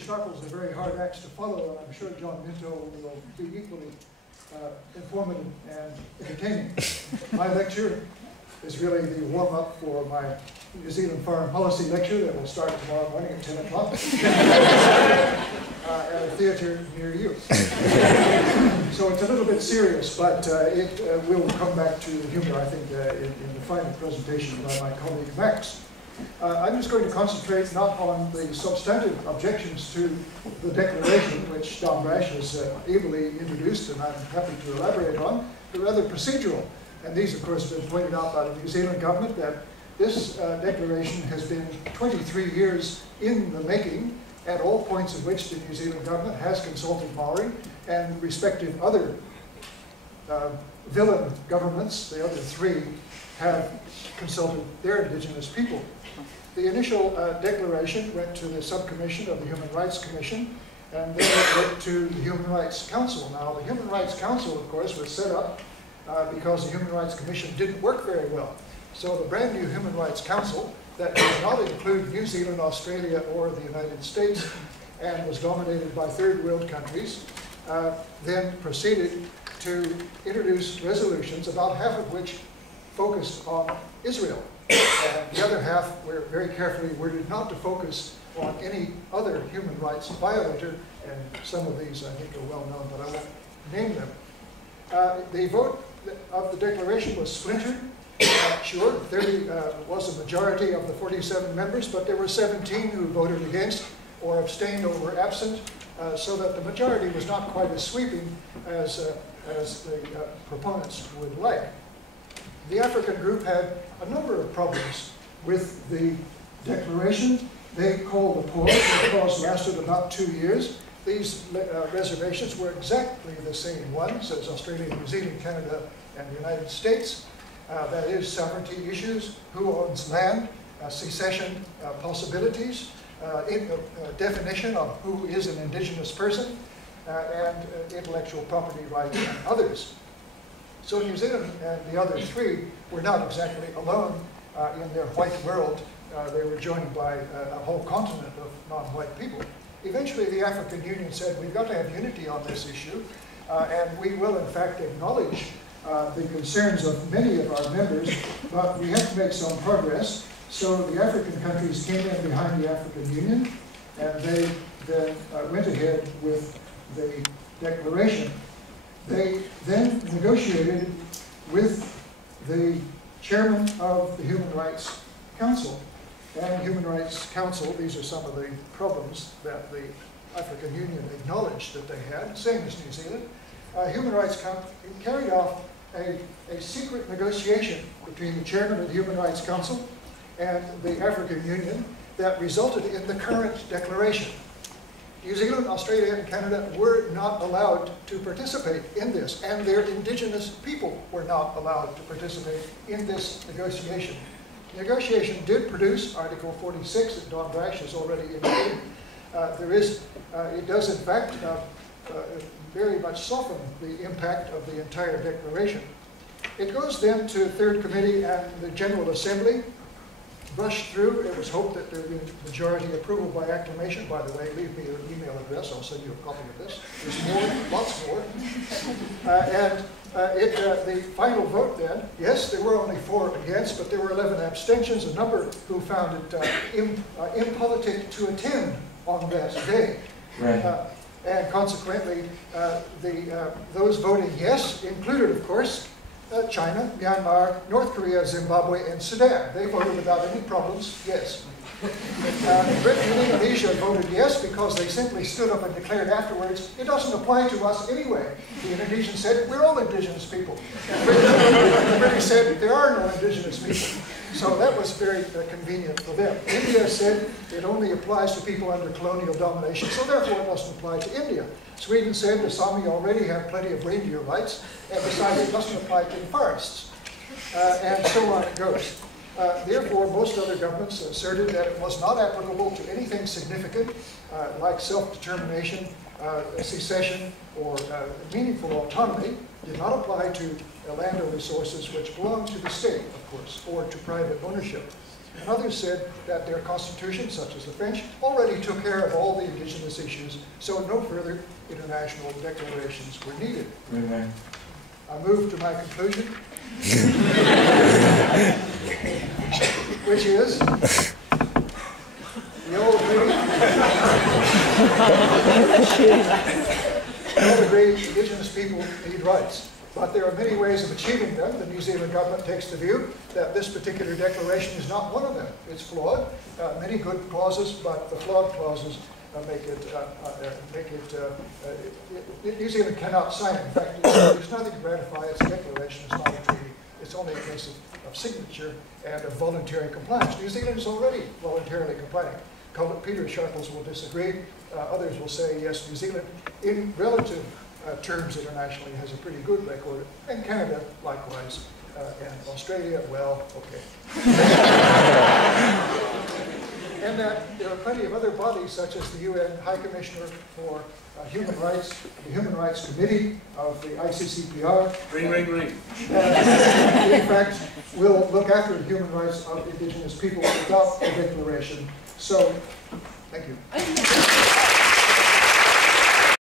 Sharples is a very hard act to follow, and I'm sure John Minto will be equally informative and entertaining. My lecture is really the warm-up for my New Zealand foreign policy lecture that will start tomorrow morning at 10 o'clock at a theatre near you. So it's a little bit serious, but it will come back to humor, I think, in the final presentation by my colleague Max. I'm just going to concentrate not on the substantive objections to the declaration, which Don Brash has ably introduced and I'm happy to elaborate on, but rather procedural. And these, of course, have been pointed out by the New Zealand government that this declaration has been 23 years in the making, at all points at which the New Zealand government has consulted Maori and respective other villain governments, the other three, have consulted their indigenous people. The initial declaration went to the subcommission of the Human Rights Commission, and then it went to the Human Rights Council. Now, the Human Rights Council, of course, was set up because the Human Rights Commission didn't work very well. So the brand new Human Rights Council, that did not include New Zealand, Australia, or the United States, and was dominated by third world countries, then proceeded to introduce resolutions, about half of which focused on Israel. And the other half were very carefully worded not to focus on any other human rights violator, and some of these I think are well known, but I won't name them. The vote of the declaration was splintered. Sure, 30 was a majority of the 47 members, but there were 17 who voted against or abstained or were absent, so that the majority was not quite as sweeping as the proponents would like. The African group had a number of problems with the declaration. They called a pause. The pause lasted about 2 years. These reservations were exactly the same ones as Australia, New Zealand, Canada, and the United States. That is, sovereignty issues, who owns land, secession possibilities, definition of who is an indigenous person, and intellectual property rights and others. So New Zealand and the other three were not exactly alone in their white world. They were joined by a whole continent of non-white people. Eventually the African Union said, we've got to have unity on this issue, and we will in fact acknowledge the concerns of many of our members, but we have to make some progress. So the African countries came in behind the African Union, and they then went ahead with the declaration. They then negotiated with the chairman of the Human Rights Council. And Human Rights Council, these are some of the problems that the African Union acknowledged that they had, same as New Zealand. Human Rights Council carried off a secret negotiation between the chairman of the Human Rights Council and the African Union that resulted in the current declaration. New Zealand, Australia, and Canada were not allowed to participate in this, and their indigenous people were not allowed to participate in this negotiation. The negotiation did produce Article 46 that Don Brash has already indicated. It does in fact very much soften the impact of the entire declaration. It goes then to Third Committee and the General Assembly. Rushed through. It was hoped that there would be majority approval by acclamation. By the way, leave me your email address. I'll send you a copy of this. There's more, lots more. The final vote then, yes, there were only 4 against, but there were 11 abstentions, a number who found it impolitic to attend on that day. Right. And consequently, those voting yes included, of course, China, Myanmar, North Korea, Zimbabwe, and Sudan. They voted without any problems, yes. Britain and Indonesia voted yes because they simply stood up and declared afterwards, it doesn't apply to us anyway. The Indonesians said, we're all indigenous people. And the British said, there are no indigenous people. So that was very convenient for them. India said it only applies to people under colonial domination, so therefore it doesn't apply to India. Sweden said the Sami already have plenty of reindeer rights, and besides it doesn't apply to the forests. And so on it goes. Therefore, most other governments asserted that it was not applicable to anything significant, like self-determination, secession, or meaningful autonomy. Did not apply to land or resources which belong to the state, of course, or to private ownership. And others said that their constitutions, such as the French, already took care of all the indigenous issues, so no further international declarations were needed. Amen. I move to my conclusion, which is, we all agree indigenous people need rights. But there are many ways of achieving them. The New Zealand government takes the view that this particular declaration is not one of them. It's flawed. Many good clauses, but the flawed clauses New Zealand cannot sign it. In fact, there's nothing to ratify. It's a declaration. It's not a treaty. It's only a case of signature and of voluntary compliance. New Zealand is already voluntarily complying. Pita Sharples will disagree. Others will say, yes, New Zealand, in relative terms internationally, has a pretty good record, and Canada likewise, and Australia, well, okay. And that there are plenty of other bodies, such as the UN High Commissioner for Human Rights, the Human Rights Committee of the ICCPR. Ring, ring, ring. In fact, will look after the human rights of indigenous people without a declaration. So, thank you.